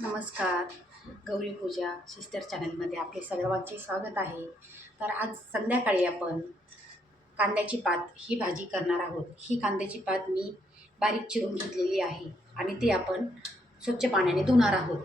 नमस्कार. गौरी पूजा सिस्टर चॅनलमध्ये आपले सर्वांचे स्वागत आहे. तर आज संध्याकाळी आपण कांद्याची पात ही भाजी करणार आहोत. ही कांद्याची पात मी बारीक चिरून घेतलेली आहे आणि ती आपण स्वच्छ पाण्याने धुणार आहोत.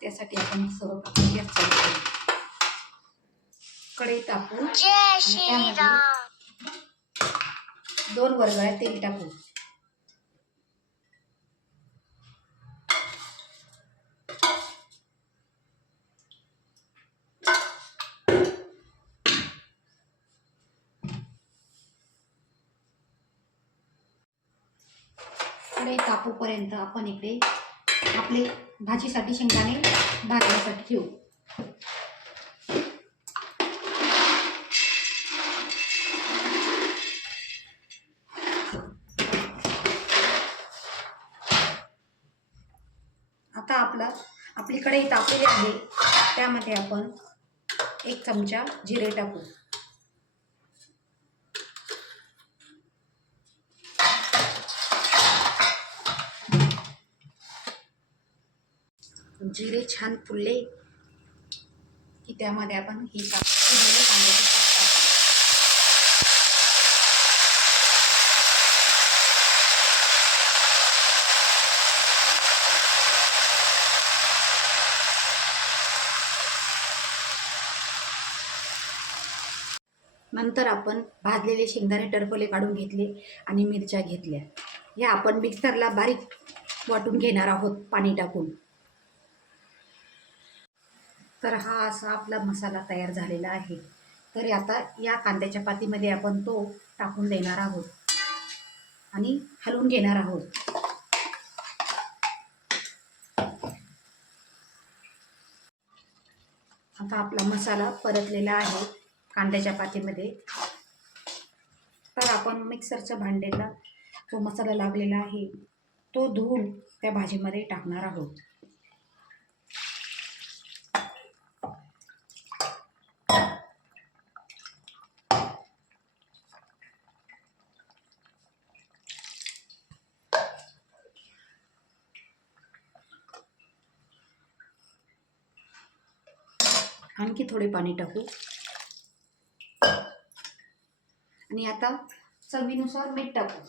त्यासाठी आपण सर्वप्रथम गॅस चालू करू. कढई टाकू त्यामध्ये दोन वरगळ्या तेल टाकू. कढई तापूपर्यंत आपण इकडे आपले भाजीसाठी शेंगदाणे भाजण्यासाठी ठेवू. आता आपला आपली कढई तापलेली आहे. त्यामध्ये आपण एक चमचा जिरे टाकू. जिरे छान फुलले की त्यामध्ये आपण ही कांद्याची नंतर आपण भाजलेले शेंगदाणे टरफले काढून घेतले आणि मिरच्या घेतल्या. या आपण मिक्सरला बारीक वाटून घेणार आहोत पाणी टाकून. तर हा असा आपला मसाला तयार झालेला आहे. तर आता या कांद्याच्या पातीमध्ये आपण तो टाकून देणार आहोत. आणि हलवून घेणार आहोत. आता आपला मसाला परतलेला आहे कांद्याच्या पातीमध्ये. तर आपण मिक्सरच्या भांड्याला जो मसाला लागलेला आहे तो धुवून त्या भाजीमध्ये टाकणार आहोत. आणखी थोडे पाणी टाकू. आणि आता चवीनुसार मीठ टाकू.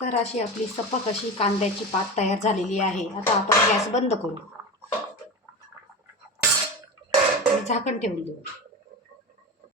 तर अशी आपली सपक अशी कांद्याची पात तयार झालेली आहे. आता आपण गॅस बंद करू. आणि झाकण ठेवून देऊ.